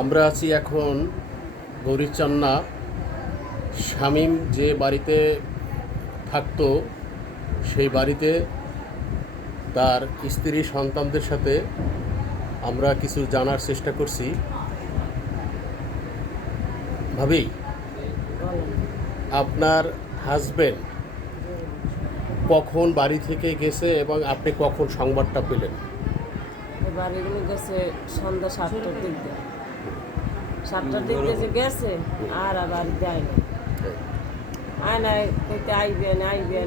আমরা আছি এখন গৌরীচান্না। শামীম যে বাড়িতে থাকতো সেই বাড়িতে তার স্ত্রী সন্তানদের সাথে আমরা কিছু জানার চেষ্টা করছি। ভাবি, আপনার হাজবেন্ড কখন বাড়ি থেকে গেছে এবং আপনি কখন সংবাদটা পেলেন? বাড়িগুলো গেছে সন্ধ্যা 7টার দিক দিয়ে। 7টার দিক দিয়ে যে গেছে আর বাড়িতে আয় নাই কইতে আইবে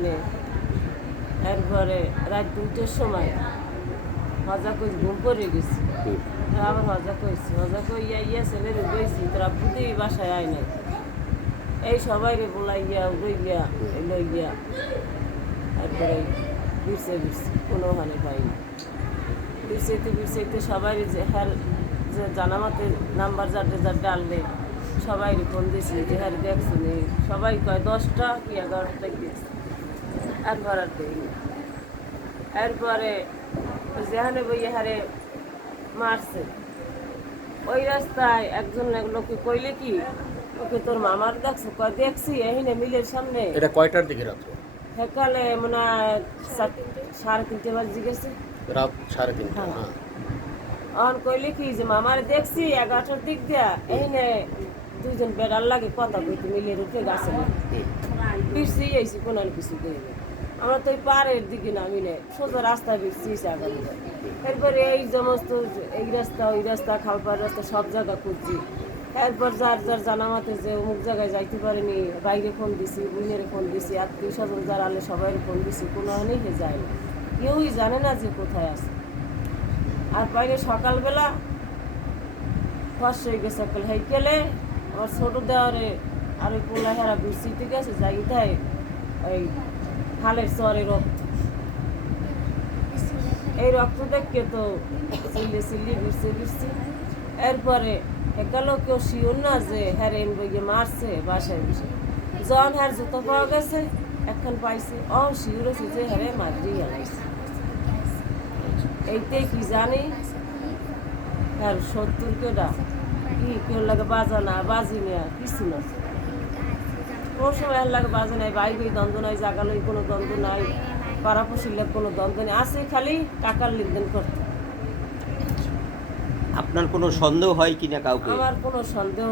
নে। এরপরে রাত 2টার সময় হজা কই ঘুম পড়ে গেছি। আবার হজা কই ইয়া ছেলের গেছি তোরা বুঝি বাসায় আয় নাই। এই সবাইকে বলাইয়া উড়াইয়া লইয়া এরপরে বিরছে কোনো হানি পাইনি। বিরসাইতে সবাই যে হ্যার যে জানামাতে নাম্বার যার আনলে সবাই ফোন দিয়েছি যে হ্যার দেখছি নি। সবাই কয় 10টা কি 11টা গেছে একবার আর দেয়নি। এরপরে যেখানে বইয়ে হারে মারছে ওই রাস্তায় একজন লোককে কইলে কি ওকে তোর মামার দেখছো? কয় দেখছি এখানে মিলের সামনে। এটা কয়টার দিকে রাত্র? সকালে মনে হয় 3:30 বাজে গেছে, রাত 3:30। হ্যাঁ, অন কইলে কি যে মামার দেখছি 11টার দিক দিয়া এখানে দুইজন বেড়ার লাগে কথা কইতে মিলের উঠে গাছে ফিরছি আইসি কোনো কিছু কইবে। আমরা তো ওই পাড়ের দিকে নামি নে সোজা রাস্তা ফিরছি আগামী। এরপরে এই সমস্ত এই রাস্তা ওই রাস্তা খালপাড় রাস্তা সব জায়গা খুঁজছি। এরপর যার জানা মতে যে অমুক জায়গায় যাইতে পারেনি বাইরে ফোন দিছি, বুঝের ফোন দিছি, আত্মীয় স্বজন যারা আলে সবাই ফোন দিছি, কোনো হানেই হে যায় না। কেউই জানে না যে কোথায় আছে। আর বাইরে সকালবেলা ফস হয়ে গেছে হেইকেলে আমার ছোটো দেওয়ারে আর ওই পোলা হেরা বৃষ্টিতে গেছে যাইতাই ওই খালের চরে রক্ত। এই রক্ত দেখে তো চিল্লি বিরছি। এরপরে একালো কেউ শিওর না যে হ্যার এন বইয়ে মারছে বাসায় বসে। যখন হ্যার জুতো পাওয়া গেছে এখন পাইছে শিওর হয়েছে যে হ্যারে মারি গেলাইছে। এইটাই কি জানি আর 70 কেডা কি কেউ লাগে বাজি না কিছু না। কোন সময় আর লাগে বাজে নাই, ভাই ভাই দ্বন্দ্ব নাই, জাগালই কোনো দ্বন্দ্ব নাই, পাড়াপড়শির কোনো দ্বন্দ্ব নেই, আছে খালি টাকার লেনদেন করতে। আপনার কোনো সন্দেহ হয় কিনা কাউকে? আমার কোনো সন্দেহ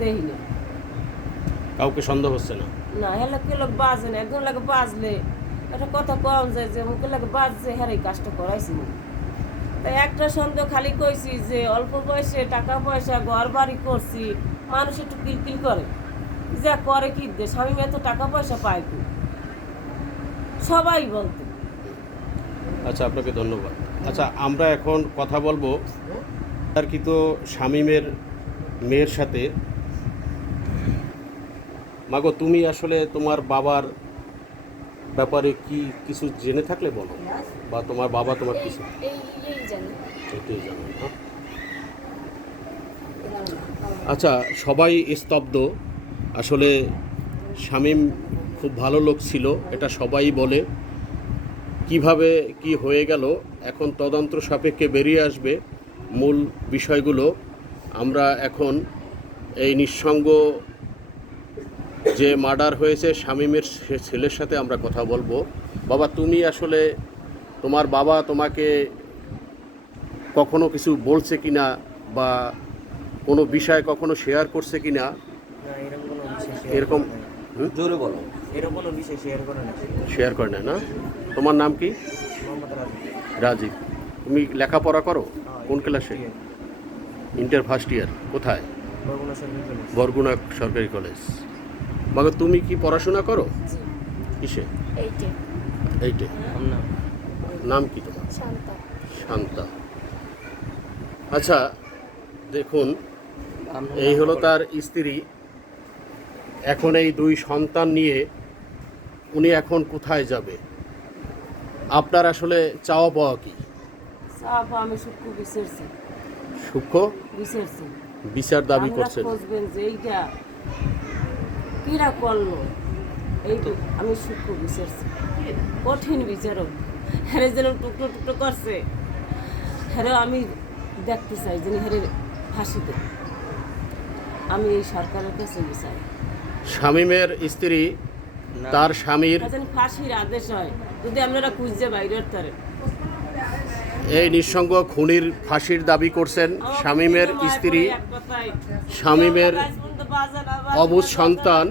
দেইনি। কাউকে সন্দেহ হচ্ছে না? না, হেলে কে লোক বাজে না, একজন লাগে বাজলে একটা কথা কম যায় যে মুখে লাগে বাজছে হ্যাঁ এই কাজটা করাইছি না। তাই একটা সন্দেহ খালি কইছি যে অল্প বয়সে টাকা পয়সা ঘর বাড়ি করছি, মানুষ একটু কিলকিল করে যা করে কি দে স্বামী এত টাকা পয়সা পায় কি সবাই বলতো। আচ্ছা, আপনাকে ধন্যবাদ। আচ্ছা, আমরা এখন কথা বলবো আর কি তো শামীমের মেয়ের সাথে। মাগো, তুমি আসলে তোমার বাবার ব্যাপারে কি কিছু জেনে থাকলে বলো, বা তোমার বাবা তোমার কিছু এটাই জানো না? আচ্ছা, সবাই স্তব্ধ। আসলে শামীম খুব ভালো লোক ছিল, এটা সবাই বলে। কিভাবে কি হয়ে গেল এখন তদন্ত সাপেক্ষে বেরিয়ে আসবে মূল বিষয়গুলো। আমরা এখন এই নিঃসঙ্গ যে মার্ডার হয়েছে শামীমের ছেলের সাথে আমরা কথা বলবো। বাবা, তুমি আসলে তোমার বাবা তোমাকে কখনো কিছু বলছে কিনা বা কোনো বিষয় কখনো শেয়ার করছে কিনা? এরকম জোরে বলো। এরকম কোনো বিষয় শেয়ার করে না। শেয়ার করে না? তোমার নাম কি? মোহাম্মদ রাজু। রাজীব। তুমি লেখাপড়া করো? কোন ক্লাসে? Inter first year. কোথায়? বরগুনা সরকারি কলেজ। বরগুনা সরকারি কলেজ। বাবা, তুমি কি পড়াশোনা করো? কিসে? এইটে। নাম কি তোমার? শান্তা। আচ্ছা, দেখুন, এই হলো তার স্ত্রী। এখন এই 2 সন্তান নিয়ে উনি এখন কোথায় যাবে? আপনার আসলে চাওয়া পাওয়া কি? আমি সূক্ষ্ম বিচারছি, সূক্ষ্ম বিচার দাবি করছেন? খুঁজবেন যে এইটা কিরা করলো, এই আমি সূক্ষ্ম বিচারছি, কঠিন বিচারক। হ্যাঁ যেন টুকরো টুকরো করছে, হ্যাঁ আমি দেখতে চাই যেন হ্যাঁ ফাঁসিতে আমি এই সরকারের কাছে চাই শামীমের স্ত্রী না। তার স্বামীর যেন ফাঁসির আদেশ হয়, যদি আপনারা খুঁজতে বাইরের তারে। এই নিঃসঙ্গ খুনির ফাঁসির দাবি করছেন শামীমের স্ত্রী, শামীমের অবুঝ সন্তান।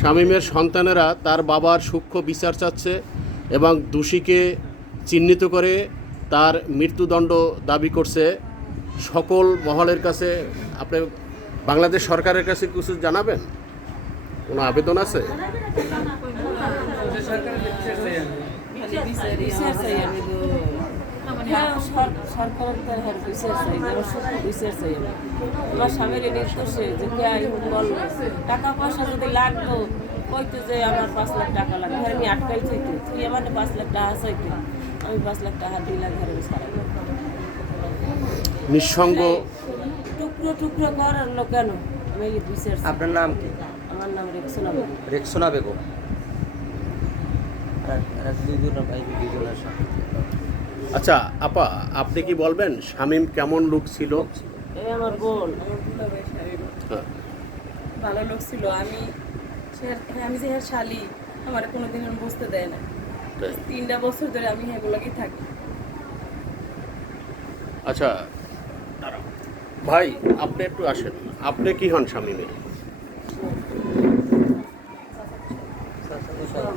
শামীমের সন্তানেরা তার বাবার সূক্ষ্ম বিচার চাচ্ছে এবং দোষীকে চিহ্নিত করে তার মৃত্যুদণ্ড দাবি করছে। সকল মহলের কাছে আপনি বাংলাদেশ সরকারের কাছে কিছু জানাবেন? কোনো আবেদন আছে? আমার স্বামীর নির্দোষে যে বললো টাকা পয়সা যদি লাগতো, কইতো যে আমার 5 লাখ টাকা লাগবে, আমি আটকাই চাইতো, তুই আমার 5 লাখ টাকা চাইতো, আমি 5 লাখ টাকা দিই লাখ ঘরে সারাই। নিঃসঙ্গ টুকরো টুকরো করার লোক কেন? আমি এই বিচার চাই। আপনার নাম কি? আমার নাম রেক্সোনা বেগম। রেক্সোনা বেগম। আর দুজনের ভাই দুজনের সাথে। আচ্ছা আপা, আপনি কি বলবেন শামীম কেমন লোক ছিল? এই আমার বোন। হ্যাঁ। ভালো লোক ছিল। আমি যে হ্যাঁ শালি, আমার কোনোদিন বুঝতে দেয় না। 3টা বছর ধরে আমি এগুলোকেই থাকি। আচ্ছা ভাই, আপনি একটু আসেন, আপনি কি হন শামীমের?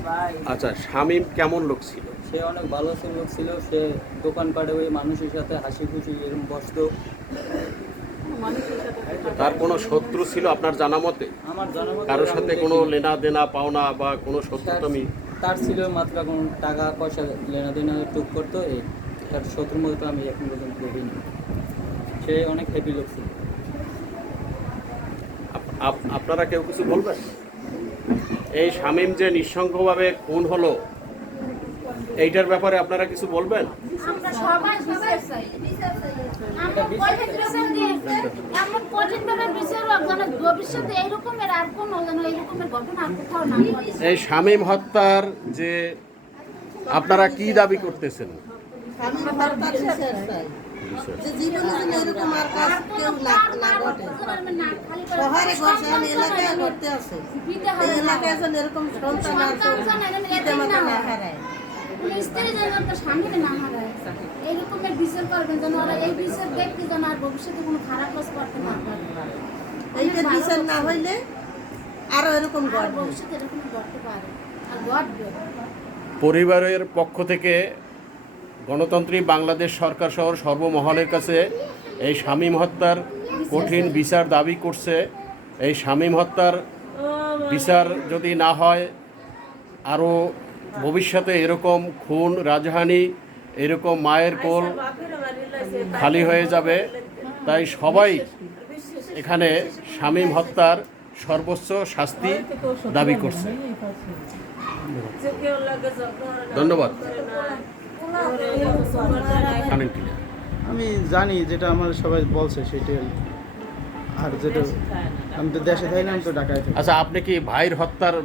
ভাই আচ্ছা, শামীম কেমন লোক ছিল? সে অনেক ভালো লোক ছিল। সে দোকানপাটে ওই মানুষের সাথে হাসি খুশি এরকম বসতো। তার কোনো শত্রু ছিল আপনার জানা মতে? আমার জানা মতে কারোর আমি সাথে দেখিনি। কোনো লেনা দেনা পাওনা বা কোনো শত্রুতামি? তার ছিল মাত্র কোনো টাকা পয়সা লেনা দেনা টুক করতো, এই তার শত্রুর মধ্যে তো আমি এখন পর্যন্ত দেখিনি। সে অনেক হ্যাপি লোক ছিল। আপনারা কেউ কিছু বলবেন? এই শামীম যে নিঃসঙ্গভাবে খুন হলো, এইটার ব্যাপারে আপনারা কিছু বলবেন? আমরা সবাই বিচার চাই। আমরা কঠিন বিচার দিয়েছে, এমন কঠিনভাবে বিচার হোক যেন ভবিষ্যতে এইরকমের আর কোনো যেন এইরকমের ঘটনা আর কোথাও না ঘটে। এই শামীম হত্যার যে আপনারা কি দাবি করতেছেন? যে জীবনে যেন এরকম আর কাজ কেউ না ঘটে। শহরে ঘটছে, আমি এলাকায় ঘটতে আছে। এই এলাকায় যেন এরকম সন্তান আর পিতামাতা না হারায়। স্ত্রী যেন তার স্বামীকে না হারায়, এইরকমের বিচার করবেন যেন ওরা এই বিচার ব্যক্তি যেন আর ভবিষ্যতে কোনো খারাপ কাজ করতে না পারে। এইটার বিচার না হইলে আরো এরকম আর ঘটবে। ভবিষ্যতে এরকম ঘটতে পারে আর ঘটবে। পরিবারের পক্ষ থেকে গণতন্ত্রী বাংলাদেশ সরকার সহ সর্বমহলের কাছে এই শামীম হত্যার কঠিন বিচার দাবি করছে। এই শামীম হত্যার বিচার যদি না হয়, আরও ভবিষ্যতে এরকম খুন রাজহানি, এরকম মায়ের কোল খালি হয়ে যাবে। তাই সবাই এখানে শামীম হত্যার সর্বোচ্চ শাস্তি দাবি করছে। ধন্যবাদ। জানেন কিনা? আমি জানি যেটা আমার সবাই বলছে সেটাই। আর যেটা আমি তো দেশে থাকি না, আমি তো ঢাকায় থাকি। আচ্ছা, আপনি কি ভাইয়ের হত্যার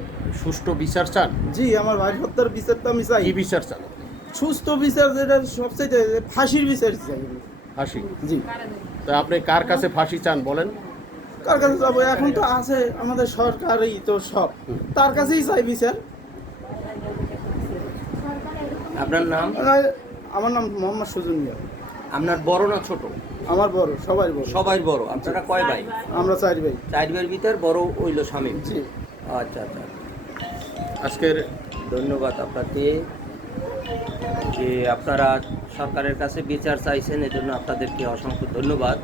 সুষ্ঠু বিচার চান? জি, আমার ভাই হত্যার বিচার তো আমি চাই। কি বিচার চান? সুস্থ বিচার, যেটা সবচেয়ে ফাঁসির বিচার চাই। ফাঁসি? জি। তা আপনি কার কাছে ফাঁসি চান বলেন? কার কাছে যাবো? এখন তো আছে আমাদের সরকারই তো সব, তার কাছেই চাই বিচার। আপনার নাম? আমার নাম মোহাম্মদ সুজন মিয়া। আপনার বড় না ছোট? আমার বড়, সবাই বড়। সবাই বড়। আপনারা কয় ভাই? আমরা 4 ভাই। 4 ভাইয়ের ভিতর বড় হইল শামীম। জি। আচ্ছা আচ্ছা, আজকের ধন্যবাদ আপনাকে যে আপনারা সরকারের কাছে বিচার চাইছেন, এজন্য আপনাদেরকে অসংখ্য ধন্যবাদ।